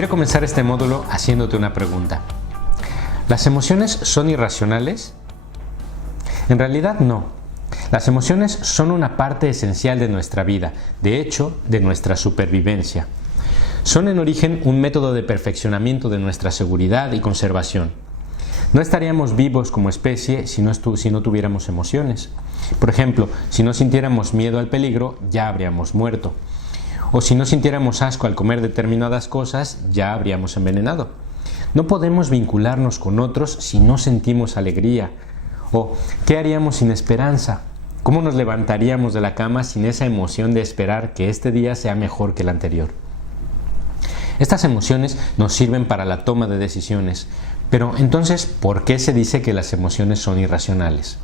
Quiero comenzar este módulo haciéndote una pregunta. ¿Las emociones son irracionales? En realidad no. Las emociones son una parte esencial de nuestra vida, de hecho, de nuestra supervivencia. Son en origen un método de perfeccionamiento de nuestra seguridad y conservación. No estaríamos vivos como especie si no tuviéramos emociones. Por ejemplo, si no sintiéramos miedo al peligro, ya habríamos muerto. O si no sintiéramos asco al comer determinadas cosas, ya habríamos envenenado. No podemos vincularnos con otros si no sentimos alegría. O, ¿qué haríamos sin esperanza? ¿Cómo nos levantaríamos de la cama sin esa emoción de esperar que este día sea mejor que el anterior? Estas emociones nos sirven para la toma de decisiones. Pero entonces, ¿por qué se dice que las emociones son irracionales?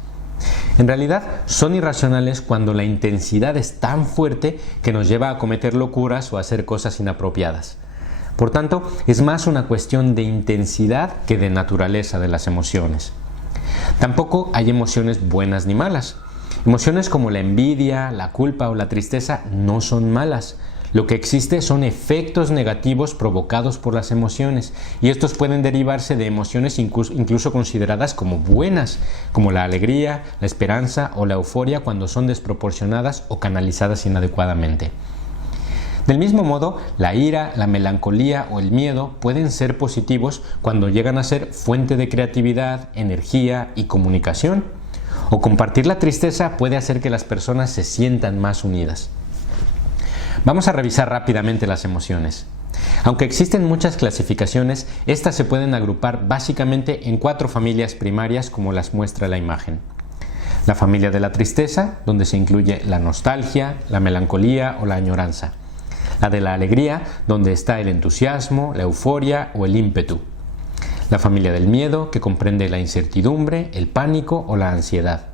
En realidad, son irracionales cuando la intensidad es tan fuerte que nos lleva a cometer locuras o a hacer cosas inapropiadas. Por tanto, es más una cuestión de intensidad que de naturaleza de las emociones. Tampoco hay emociones buenas ni malas. Emociones como la envidia, la culpa o la tristeza no son malas. Lo que existe son efectos negativos provocados por las emociones, y estos pueden derivarse de emociones incluso consideradas como buenas, como la alegría, la esperanza o la euforia cuando son desproporcionadas o canalizadas inadecuadamente. Del mismo modo, la ira, la melancolía o el miedo pueden ser positivos cuando llegan a ser fuente de creatividad, energía y comunicación. O compartir la tristeza puede hacer que las personas se sientan más unidas. Vamos a revisar rápidamente las emociones. Aunque existen muchas clasificaciones, estas se pueden agrupar básicamente en 4 familias primarias como las muestra la imagen. La familia de la tristeza, donde se incluye la nostalgia, la melancolía o la añoranza. La de la alegría, donde está el entusiasmo, la euforia o el ímpetu. La familia del miedo, que comprende la incertidumbre, el pánico o la ansiedad.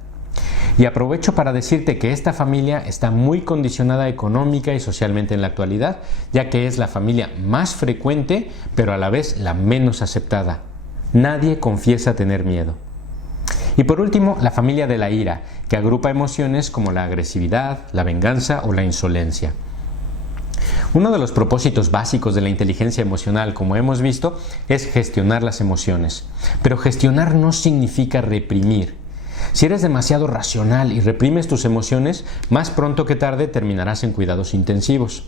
Y aprovecho para decirte que esta familia está muy condicionada económica y socialmente en la actualidad, ya que es la familia más frecuente, pero a la vez la menos aceptada. Nadie confiesa tener miedo. Y por último, la familia de la ira, que agrupa emociones como la agresividad, la venganza o la insolencia. Uno de los propósitos básicos de la inteligencia emocional, como hemos visto, es gestionar las emociones. Pero gestionar no significa reprimir. Si eres demasiado racional y reprimes tus emociones, más pronto que tarde terminarás en cuidados intensivos.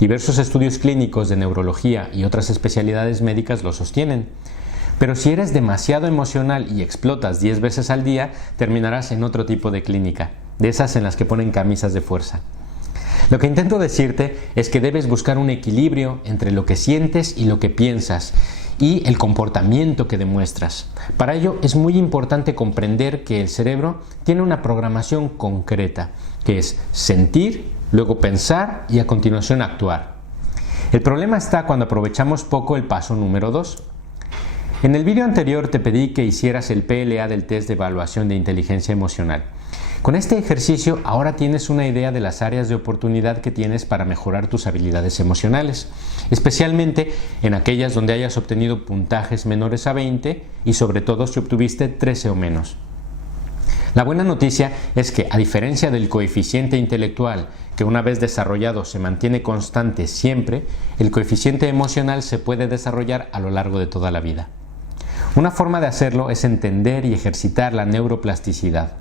Diversos estudios clínicos de neurología y otras especialidades médicas lo sostienen. Pero si eres demasiado emocional y explotas 10 veces al día, terminarás en otro tipo de clínica, de esas en las que ponen camisas de fuerza. Lo que intento decirte es que debes buscar un equilibrio entre lo que sientes y lo que piensas, y el comportamiento que demuestras. Para ello es muy importante comprender que el cerebro tiene una programación concreta, que es sentir, luego pensar y a continuación actuar. El problema está cuando aprovechamos poco el paso número 2. En el vídeo anterior te pedí que hicieras el PLA del test de evaluación de inteligencia emocional. Con este ejercicio ahora tienes una idea de las áreas de oportunidad que tienes para mejorar tus habilidades emocionales, especialmente en aquellas donde hayas obtenido puntajes menores a 20 y sobre todo si obtuviste 13 o menos. La buena noticia es que, a diferencia del coeficiente intelectual, que una vez desarrollado se mantiene constante siempre, el coeficiente emocional se puede desarrollar a lo largo de toda la vida. Una forma de hacerlo es entender y ejercitar la neuroplasticidad.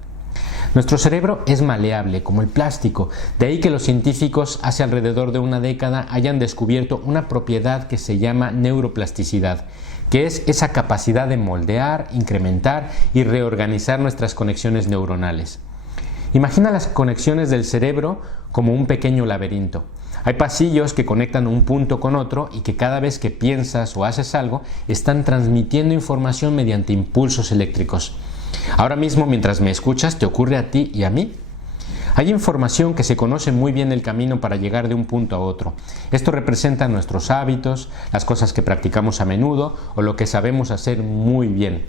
Nuestro cerebro es maleable, como el plástico, de ahí que los científicos hace alrededor de una década hayan descubierto una propiedad que se llama neuroplasticidad, que es esa capacidad de moldear, incrementar y reorganizar nuestras conexiones neuronales. Imagina las conexiones del cerebro como un pequeño laberinto. Hay pasillos que conectan un punto con otro y que cada vez que piensas o haces algo, están transmitiendo información mediante impulsos eléctricos. Ahora mismo, mientras me escuchas, ¿te ocurre a ti y a mí? Hay información que se conoce muy bien el camino para llegar de un punto a otro. Esto representa nuestros hábitos, las cosas que practicamos a menudo o lo que sabemos hacer muy bien.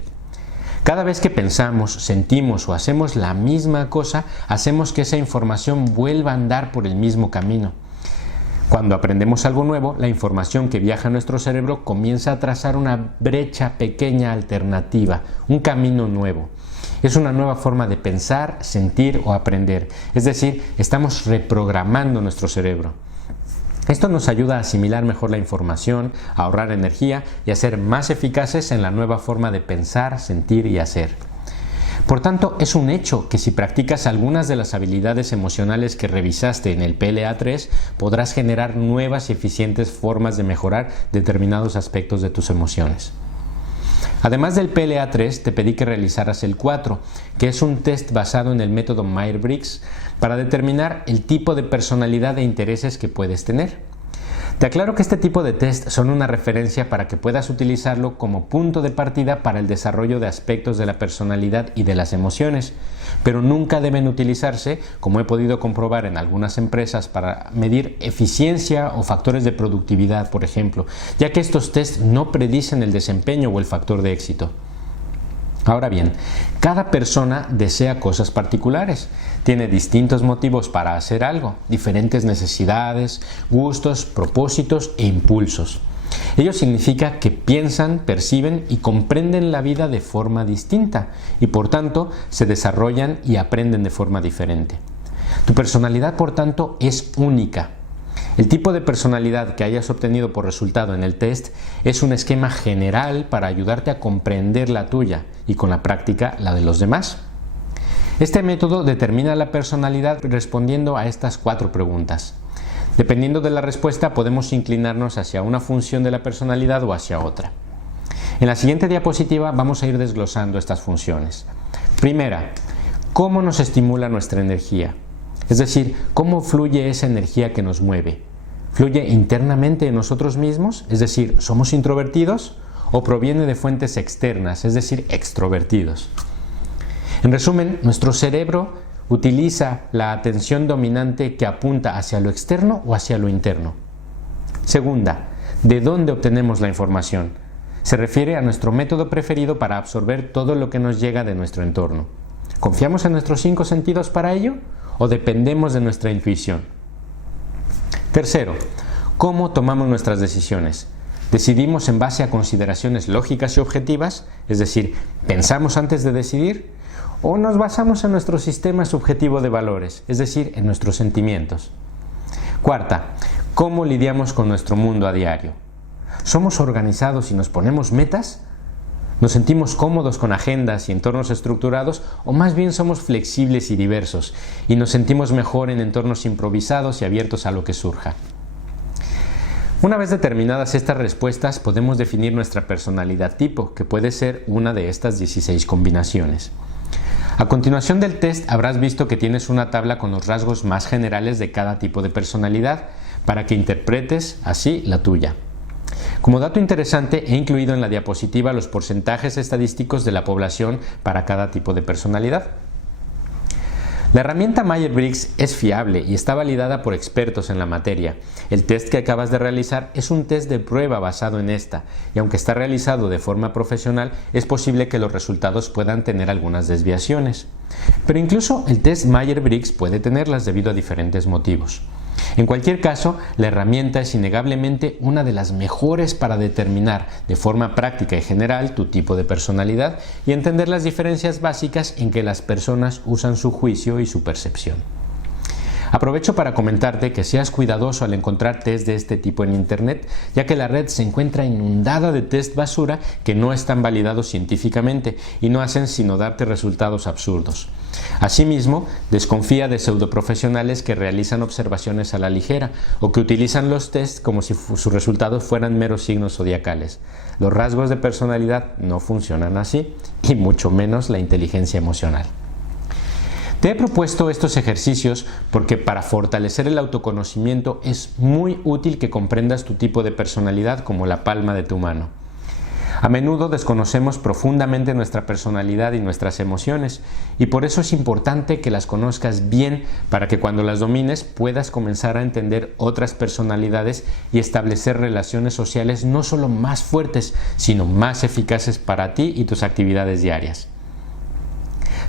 Cada vez que pensamos, sentimos o hacemos la misma cosa, hacemos que esa información vuelva a andar por el mismo camino. Cuando aprendemos algo nuevo, la información que viaja a nuestro cerebro comienza a trazar una brecha pequeña alternativa, un camino nuevo. Es una nueva forma de pensar, sentir o aprender. Es decir, estamos reprogramando nuestro cerebro. Esto nos ayuda a asimilar mejor la información, a ahorrar energía y a ser más eficaces en la nueva forma de pensar, sentir y hacer. Por tanto, es un hecho que si practicas algunas de las habilidades emocionales que revisaste en el PLA3, podrás generar nuevas y eficientes formas de mejorar determinados aspectos de tus emociones. Además del PLA3, te pedí que realizaras el 4, que es un test basado en el método Myers-Briggs para determinar el tipo de personalidad e intereses que puedes tener. Te aclaro que este tipo de test son una referencia para que puedas utilizarlo como punto de partida para el desarrollo de aspectos de la personalidad y de las emociones, pero nunca deben utilizarse, como he podido comprobar en algunas empresas, para medir eficiencia o factores de productividad, por ejemplo, ya que estos tests no predicen el desempeño o el factor de éxito. Ahora bien, cada persona desea cosas particulares, tiene distintos motivos para hacer algo, diferentes necesidades, gustos, propósitos e impulsos. Ello significa que piensan, perciben y comprenden la vida de forma distinta y por tanto se desarrollan y aprenden de forma diferente. Tu personalidad, por tanto, es única. El tipo de personalidad que hayas obtenido por resultado en el test es un esquema general para ayudarte a comprender la tuya y con la práctica la de los demás. Este método determina la personalidad respondiendo a estas 4 preguntas. Dependiendo de la respuesta podemos inclinarnos hacia una función de la personalidad o hacia otra. En la siguiente diapositiva vamos a ir desglosando estas funciones. Primera, ¿cómo nos estimula nuestra energía? Es decir, ¿cómo fluye esa energía que nos mueve? ¿Fluye internamente en nosotros mismos? Es decir, ¿somos introvertidos? ¿O proviene de fuentes externas? Es decir, extrovertidos. En resumen, nuestro cerebro utiliza la atención dominante que apunta hacia lo externo o hacia lo interno. Segunda, ¿de dónde obtenemos la información? Se refiere a nuestro método preferido para absorber todo lo que nos llega de nuestro entorno. ¿Confiamos en nuestros 5 sentidos para ello o dependemos de nuestra intuición? Tercero, ¿cómo tomamos nuestras decisiones? ¿Decidimos en base a consideraciones lógicas y objetivas? Es decir, ¿pensamos antes de decidir? ¿O nos basamos en nuestro sistema subjetivo de valores? Es decir, en nuestros sentimientos. Cuarta, ¿cómo lidiamos con nuestro mundo a diario? ¿Somos organizados y nos ponemos metas? ¿Nos sentimos cómodos con agendas y entornos estructurados o más bien somos flexibles y diversos y nos sentimos mejor en entornos improvisados y abiertos a lo que surja? Una vez determinadas estas respuestas podemos definir nuestra personalidad tipo, que puede ser una de estas 16 combinaciones. A continuación del test habrás visto que tienes una tabla con los rasgos más generales de cada tipo de personalidad para que interpretes así la tuya. Como dato interesante, he incluido en la diapositiva los porcentajes estadísticos de la población para cada tipo de personalidad. La herramienta Myers-Briggs es fiable y está validada por expertos en la materia. El test que acabas de realizar es un test de prueba basado en esta, y aunque está realizado de forma profesional, es posible que los resultados puedan tener algunas desviaciones. Pero incluso el test Myers-Briggs puede tenerlas debido a diferentes motivos. En cualquier caso, la herramienta es innegablemente una de las mejores para determinar de forma práctica y general tu tipo de personalidad y entender las diferencias básicas en que las personas usan su juicio y su percepción. Aprovecho para comentarte que seas cuidadoso al encontrar test de este tipo en internet, ya que la red se encuentra inundada de test basura que no están validados científicamente y no hacen sino darte resultados absurdos. Asimismo, desconfía de pseudoprofesionales que realizan observaciones a la ligera o que utilizan los tests como si sus resultados fueran meros signos zodiacales. Los rasgos de personalidad no funcionan así, y mucho menos la inteligencia emocional. Te he propuesto estos ejercicios porque para fortalecer el autoconocimiento es muy útil que comprendas tu tipo de personalidad como la palma de tu mano. A menudo desconocemos profundamente nuestra personalidad y nuestras emociones, y por eso es importante que las conozcas bien para que cuando las domines puedas comenzar a entender otras personalidades y establecer relaciones sociales no solo más fuertes, sino más eficaces para ti y tus actividades diarias.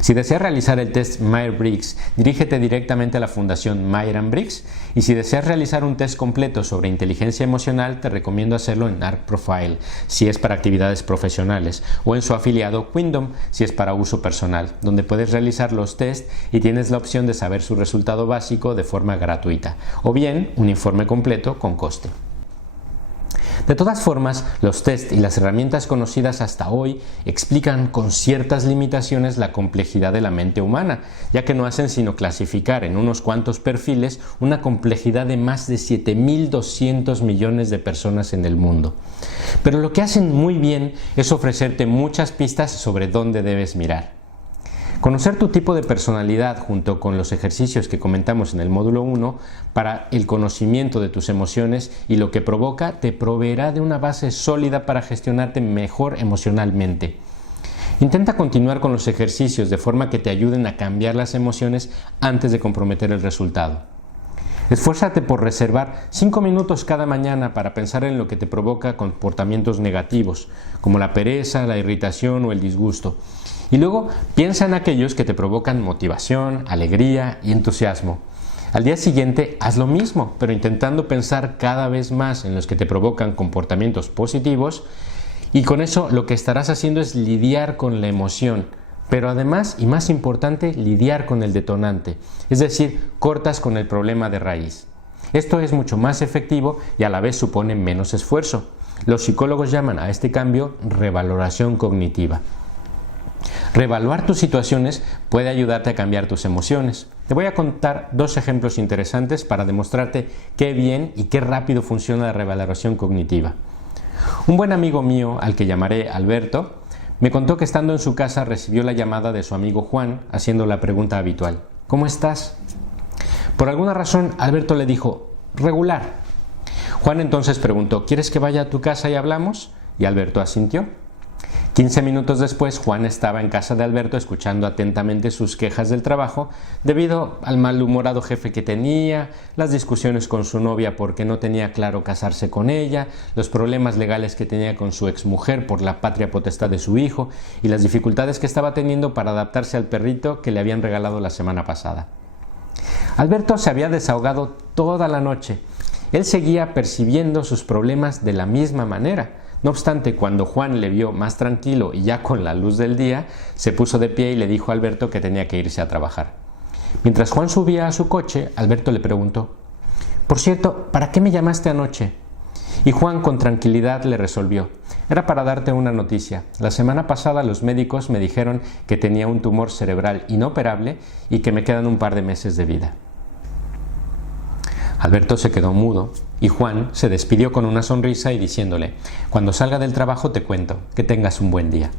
Si deseas realizar el test Myers-Briggs, dirígete directamente a la Fundación Myers-Briggs, y si deseas realizar un test completo sobre inteligencia emocional, te recomiendo hacerlo en ARC Profile, si es para actividades profesionales, o en su afiliado Quindom, si es para uso personal, donde puedes realizar los tests y tienes la opción de saber su resultado básico de forma gratuita, o bien un informe completo con coste. De todas formas, los test y las herramientas conocidas hasta hoy explican con ciertas limitaciones la complejidad de la mente humana, ya que no hacen sino clasificar en unos cuantos perfiles una complejidad de más de 7.200 millones de personas en el mundo. Pero lo que hacen muy bien es ofrecerte muchas pistas sobre dónde debes mirar. Conocer tu tipo de personalidad junto con los ejercicios que comentamos en el módulo 1 para el conocimiento de tus emociones y lo que provoca te proveerá de una base sólida para gestionarte mejor emocionalmente. Intenta continuar con los ejercicios de forma que te ayuden a cambiar las emociones antes de comprometer el resultado. Esfuérzate por reservar 5 minutos cada mañana para pensar en lo que te provoca comportamientos negativos, como la pereza, la irritación o el disgusto. Y luego piensa en aquellos que te provocan motivación, alegría y entusiasmo. Al día siguiente haz lo mismo, pero intentando pensar cada vez más en los que te provocan comportamientos positivos, y con eso lo que estarás haciendo es lidiar con la emoción, pero además, y más importante, lidiar con el detonante, es decir, cortas con el problema de raíz. Esto es mucho más efectivo y a la vez supone menos esfuerzo. Los psicólogos llaman a este cambio revaloración cognitiva. Reevaluar tus situaciones puede ayudarte a cambiar tus emociones. Te voy a contar 2 ejemplos interesantes para demostrarte qué bien y qué rápido funciona la revaloración cognitiva. Un buen amigo mío, al que llamaré Alberto, me contó que estando en su casa recibió la llamada de su amigo Juan haciendo la pregunta habitual: ¿cómo estás? Por alguna razón, Alberto le dijo: regular. Juan entonces preguntó: ¿quieres que vaya a tu casa y hablamos? Y Alberto asintió. 15 minutos después, Juan estaba en casa de Alberto escuchando atentamente sus quejas del trabajo debido al malhumorado jefe que tenía, las discusiones con su novia porque no tenía claro casarse con ella, los problemas legales que tenía con su exmujer por la patria potestad de su hijo y las dificultades que estaba teniendo para adaptarse al perrito que le habían regalado la semana pasada. Alberto se había desahogado toda la noche. Él seguía percibiendo sus problemas de la misma manera. No obstante, cuando Juan le vio más tranquilo y ya con la luz del día, se puso de pie y le dijo a Alberto que tenía que irse a trabajar. Mientras Juan subía a su coche, Alberto le preguntó: «Por cierto, ¿para qué me llamaste anoche?». Y Juan con tranquilidad le resolvió: «Era para darte una noticia. La semana pasada los médicos me dijeron que tenía un tumor cerebral inoperable y que me quedan un par de meses de vida». Alberto se quedó mudo y Juan se despidió con una sonrisa y diciéndole: «Cuando salga del trabajo te cuento, que tengas un buen día».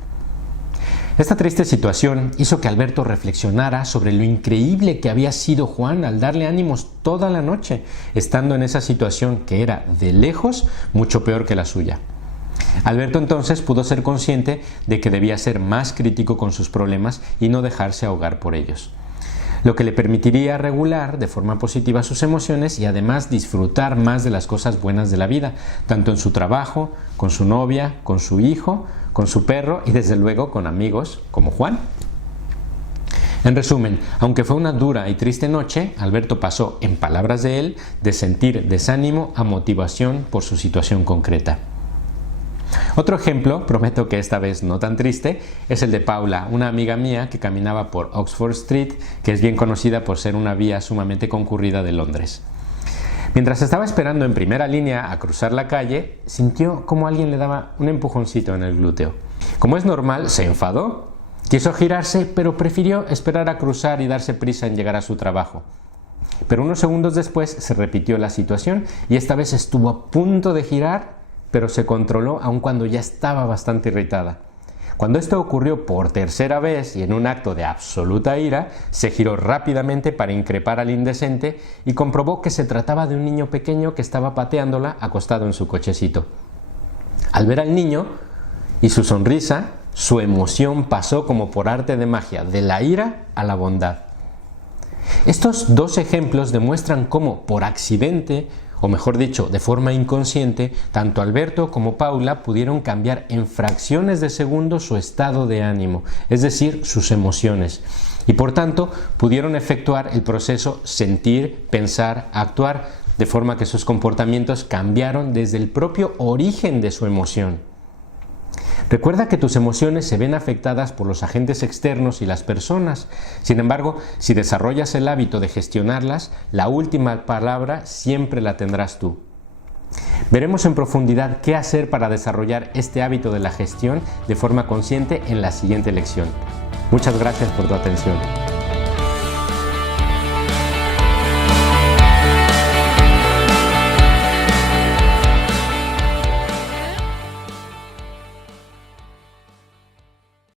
Esta triste situación hizo que Alberto reflexionara sobre lo increíble que había sido Juan al darle ánimos toda la noche, estando en esa situación que era, de lejos, mucho peor que la suya. Alberto entonces pudo ser consciente de que debía ser más crítico con sus problemas y no dejarse ahogar por ellos, lo que le permitiría regular de forma positiva sus emociones y además disfrutar más de las cosas buenas de la vida, tanto en su trabajo, con su novia, con su hijo, con su perro y desde luego con amigos como Juan. En resumen, aunque fue una dura y triste noche, Alberto pasó, en palabras de él, de sentir desánimo a motivación por su situación concreta. Otro ejemplo, prometo que esta vez no tan triste, es el de Paula, una amiga mía que caminaba por Oxford Street, que es bien conocida por ser una vía sumamente concurrida de Londres. Mientras estaba esperando en primera línea a cruzar la calle, sintió como alguien le daba un empujoncito en el glúteo. Como es normal, se enfadó. Quiso girarse, pero prefirió esperar a cruzar y darse prisa en llegar a su trabajo. Pero unos segundos después se repitió la situación y esta vez estuvo a punto de girar, pero se controló aun cuando ya estaba bastante irritada. Cuando esto ocurrió por tercera vez y en un acto de absoluta ira, se giró rápidamente para increpar al indecente y comprobó que se trataba de un niño pequeño que estaba pateándola acostado en su cochecito. Al ver al niño y su sonrisa, su emoción pasó como por arte de magia, de la ira a la bondad. Estos 2 ejemplos demuestran cómo, por accidente o mejor dicho, de forma inconsciente, tanto Alberto como Paula pudieron cambiar en fracciones de segundo su estado de ánimo, es decir, sus emociones, y por tanto pudieron efectuar el proceso sentir, pensar, actuar, de forma que sus comportamientos cambiaron desde el propio origen de su emoción. Recuerda que tus emociones se ven afectadas por los agentes externos y las personas. Sin embargo, si desarrollas el hábito de gestionarlas, la última palabra siempre la tendrás tú. Veremos en profundidad qué hacer para desarrollar este hábito de la gestión de forma consciente en la siguiente lección. Muchas gracias por tu atención.